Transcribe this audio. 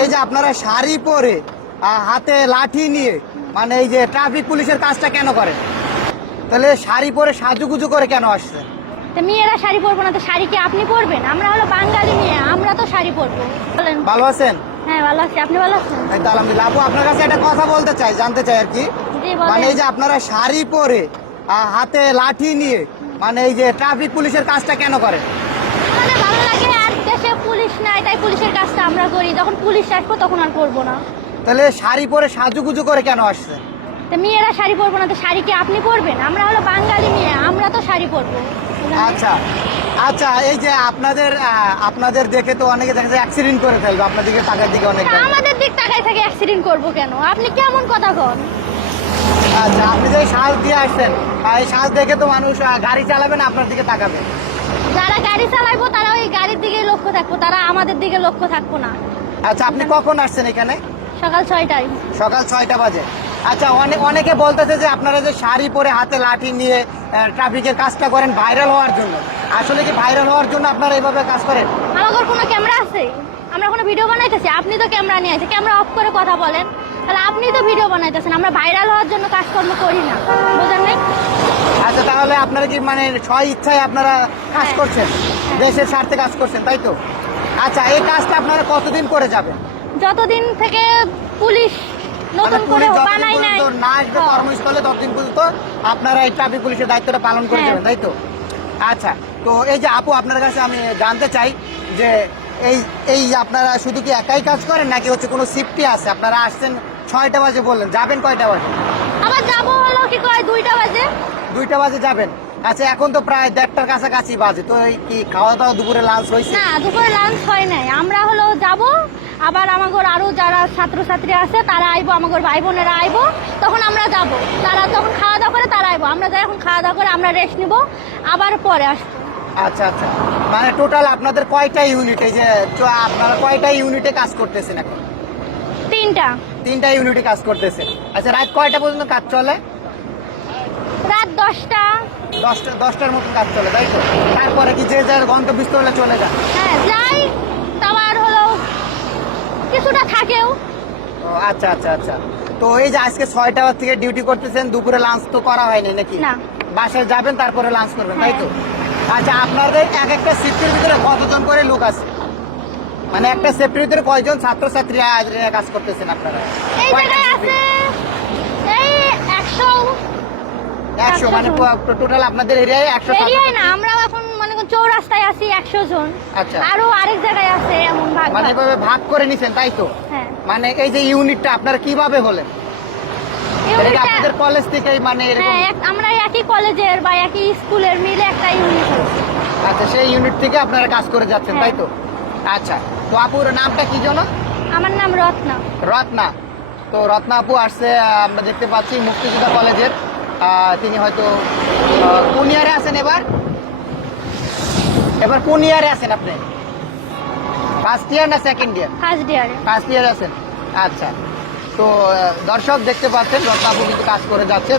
এই যে আপনারা শাড়ি পরে হাতে লাঠি নিয়ে মানে এই যে ট্রাফিক পুলিশের কাজটা কেন করেন? তাহলে শাড়ি পরে সাজুগুজু করে কেন আসছেন? তো মেয়েরা শাড়ি পরবো না তো শাড়ি কি আপনি পরবেন? আমরা হলো বাঙালি মেয়ে আমরা তো শাড়ি পরবো। বলেন। ভালো আছেন? হ্যাঁ ভালো আছি। আপনি ভালো আছেন? এই তো আলহামদুলিল্লাহ। আপু আপনার কাছে একটা কথা বলতে চাই জানতে চাই আর কি। মানে এই যে আপনারা শাড়ি পরে হাতে লাঠি নিয়ে মানে এই যে ট্রাফিক পুলিশের কাজটা কেন করেন? ভালো লাগে আর দেশে পুলিশ নাই তাই পুলিশের কাজটা আমরা করি যখন পুলিশ আসব তখন আর করব না। তাহলে শাড়ি পরে সাজুগুজু করে কেন আসছেন তো মেয়েরা শাড়ি পরবো না তো শাড়ি কি আপনি পরবেন? আমরা হলো বাঙালি মেয়ে আমরা তো শাড়ি পরবো। আচ্ছা আচ্ছা এই যে আপনাদের আপনাদের দেখে তো অনেকে দেখা যায় অ্যাক্সিডেন্ট করে ফেলবে আপনাদেরকে টাকার দিকে অনেক আমাদের দিক তাকাই থাকে অ্যাক্সিডেন্ট করব কেন? আপনি কেমন কথা কন? আচ্ছা আপনি যে সাজ দিয়ে আসছেন এই সাজ দেখে তো মানুষ গাড়ি চালাবে না আপনার দিকে তাকাবে? যারা গাড়ি চালাইবো তারা ওই গাড়ির দিকে লক্ষ্য থাকব তারা আমাদের দিকে লক্ষ্য থাকব না। আচ্ছা আপনি কখন আসছেন এখানে? সকাল ছয়টায়। সকাল ছয়টা বাজে। আচ্ছা অনেক অনেকে বলতেছে যে আপনারা যে শাড়ি পরে হাতে লাঠি নিয়ে ট্রাফিকের কাজটা করেন ভাইরাল হওয়ার জন্য। আসলে কি ভাইরাল হওয়ার জন্য আপনারা এইভাবে কাজ করেন? আমার কোনো ক্যামেরা আছে? আমরা কোনো ভিডিও বানাইতেছি? আপনি তো ক্যামেরা নিয়ে আছে ক্যামেরা অফ করে কথা বলেন। তাহলে আপনি তো ভিডিও বানাইতেছেন আমরা ভাইরাল হওয়ার জন্য কাজকর্ম করি না। বুঝেন নাই? আচ্ছা তাহলে আপনারা কি মানে স্ব ইচ্ছায় আপনারা কাজ হ্যাঁ। করছেন? দেশের স্বার্থে কাজ করছেন তাই তো? আচ্ছা এই কাজটা আপনারা কতদিন করে যাবেন? যতদিন থেকে পুলিশ মানে নতুন করে যতদিন বানাই নাই না আসবে হ্যাঁ। কর্মস্থলে ততদিন পর্যন্ত আপনারা এই ট্রাফিক পুলিশের দায়িত্বটা পালন করে হ্যাঁ। যাবেন তাই তো? আচ্ছা তো এই যে আপু আপনার কাছে আমি জানতে চাই যে এই এই আপনারা শুধু কি একাই কাজ করেন নাকি হচ্ছে কোনো আছে? আপনারা আসছেন ছয়টা বাজে বললেন যাবেন কয়টা বাজে? আবার যাব হলো কি কয় দুইটা বাজে। দুইটা বাজে যাবেন? আচ্ছা এখন তো প্রায় দেড়টার কাছাকাছি বাজে। তো এই কি খাওয়া দাওয়া দুপুরে লাঞ্চ হয়েছে? না দুপুরে লাঞ্চ হয় নাই। আমরা হলো যাব আবার আমাগর আরও যারা ছাত্রছাত্রী আছে তারা আইবো আমাগর ভাই বোনেরা আইবো তখন আমরা যাব। তারা তখন খাওয়া দাওয়া করে তারা আইবো। আমরা যাই এখন খাওয়া দাওয়া করে আমরা রেস্ট নিব আবার পরে আসব। আচ্ছা আচ্ছা। মানে টোটাল আপনাদের কয়টা ইউনিট এই যে আপনারা কয়টা ইউনিটে কাজ করতেছেন এখন? তিনটা। তিনটা ইউনিটে কাজ করতেছেন। আচ্ছা রাত কয়টা পর্যন্ত কাজ চলে? রাত দশটা। দশটা দশটার মতো কাজ চলে তাই তো? তারপরে কি যে যার গন্তব্যস্থলে চলে যান হ্যাঁ যাই আবার হলো কিছুটা থাকেও। ও, আচ্ছা আচ্ছা আচ্ছা। তো এই যে আজকে ছয়টা থেকে ডিউটি করতেছেন দুপুরে লাঞ্চ তো করা হয়নি নাকি? না। বাসায় যাবেন তারপরে লাঞ্চ করবেন তাই তো? আচ্ছা আপনাদের এক একটা শিফটের ভিতরে কতজন করে লোক আছে? মানে একটা শিফটের ভিতরে কয়জন ছাত্রছাত্রী কাজ করতেছেন আপনারা এই কয়টা জায়গায় shift? আছে এই একশো একশো মানে টোটাল আপনাদের এরিয়ায় একশো এরিয়ায় না এখন মনে চৌরাস্তায় আছি একশো জন। আচ্ছা। আরও আরেক জায়গায় আছে এমন ভাগ মানে এভাবে ভাগ করে নিছেন তাই তো? হ্যাঁ। মানে এই যে ইউনিটটা আপনারা কীভাবে হলেন? এটা কি ইউনিটটা- আপনাদের কলেজ থেকেই মানে হ্যাঁ এক- আমরা একই কলেজের বা একই স্কুলের মিলে একটা ইউনিট আচ্ছা সেই ইউনিট থেকে আপনারা কাজ করে যাচ্ছেন হ্যাঁ। তাই তো? আচ্ছা তো আপুর নামটা কি যেন? আমার নাম রত্না। রত্না। তো রত্না আপু আসছে আমরা দেখতে পাচ্ছি মুক্তিযোদ্ধা কলেজের তিনি হয়তো কোন ইয়ারে আছেন এবার? এবার কোন ইয়ারে আছেন আপনি? ফার্স্ট ইয়ার না second year first year first year আছেন। আচ্ছা। তো দর্শক দেখতে পাচ্ছেন রত্নাপুর কিন্তু কাজ করে যাচ্ছে।